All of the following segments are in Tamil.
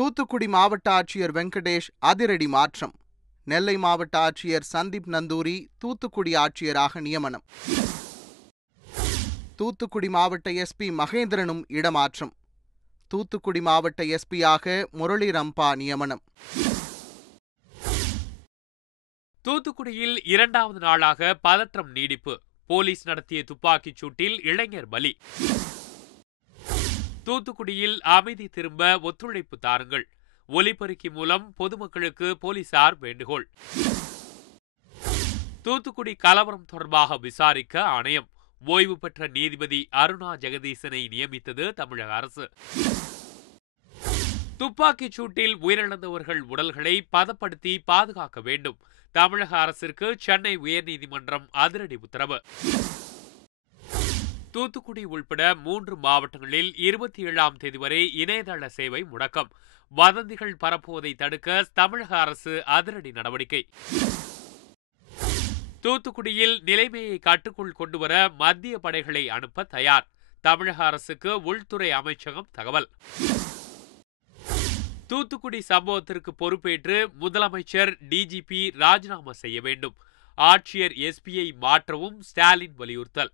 தூத்துக்குடி மாவட்ட ஆட்சியர் வெங்கடேஷ் அதிரடி மாற்றம். நெல்லை மாவட்ட ஆட்சியர் சந்தீப் நந்தூரி தூத்துக்குடி ஆட்சியராக நியமனம். தூத்துக்குடி மாவட்ட எஸ்பி மகேந்திரனும் இடமாற்றம். தூத்துக்குடி மாவட்ட எஸ்பியாக முரளி ரம்பா நியமனம். தூத்துக்குடியில் 2வது நாளாக பதற்றம் நீடிப்பு. போலீஸ் நடத்திய துப்பாக்கிச் சூட்டில் இளைஞர் பலி. தூத்துக்குடியில் அமைதி திரும்ப ஒத்துழைப்பு தாருங்கள். ஒலிபெருக்கி மூலம் பொதுமக்களுக்கு போலீசார் வேண்டுகோள். தூத்துக்குடி கலவரம் தொடர்பாக விசாரிக்க ஆணையம். ஓய்வு பெற்ற நீதிபதி அருணா ஜெகதீசனை நியமித்தது தமிழக அரசு. துப்பாக்கிச் சூட்டில் உயிரிழந்தவர்கள் உடல்களை பதப்படுத்தி பாதுகாக்க வேண்டும். தமிழக அரசிற்கு சென்னை உயர்நீதிமன்றம் அதிரடி உத்தரவு. தூத்துக்குடி உள்பட 3 மாவட்டங்களில் 27ஆம் தேதி வரை இணையதள சேவை முடக்கம். வதந்திகள் பரப்புவதை தடுக்க தமிழக அரசு அதிரடி நடவடிக்கை. தூத்துக்குடியில் நிலைமையை கட்டுக்குள் கொண்டுவர மத்திய படைகளை அனுப்ப தயார். தமிழக அரசுக்கு உள்துறை அமைச்சகம் தகவல். தூத்துக்குடி சம்பவத்திற்கு பொறுப்பேற்று முதலமைச்சர், டிஜிபி ராஜினாமா செய்ய வேண்டும். ஆட்சியர் எஸ்பியை மாற்றவும் ஸ்டாலின் வலியுறுத்தல்.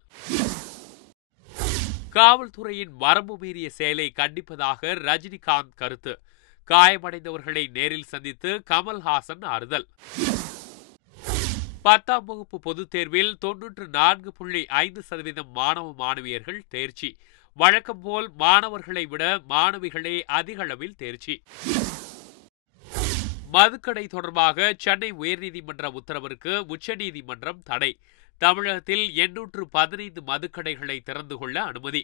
காவல்துறையின் வரம்பு மீறிய செயலை கண்டிப்பதாக ரஜினிகாந்த் கருத்து. காயமடைந்தவர்களை நேரில் சந்தித்து கமல்ஹாசன் ஆறுதல். 10ஆம் வகுப்பு பொதுத் தேர்வில் 94.5% மாணவ மாணவியர்கள் தேர்ச்சி. வழக்கம் போல் மாணவர்களை விட மாணவிகளே அதிக அளவில் தேர்ச்சி. மதுக்கடை தொடர்பாக சென்னை உயர்நீதிமன்ற உத்தரவிற்கு உச்சநீதிமன்றம் தடை. தமிழகத்தில் 815 மதுக்கடைகளை திறந்து கொள்ள அனுமதி.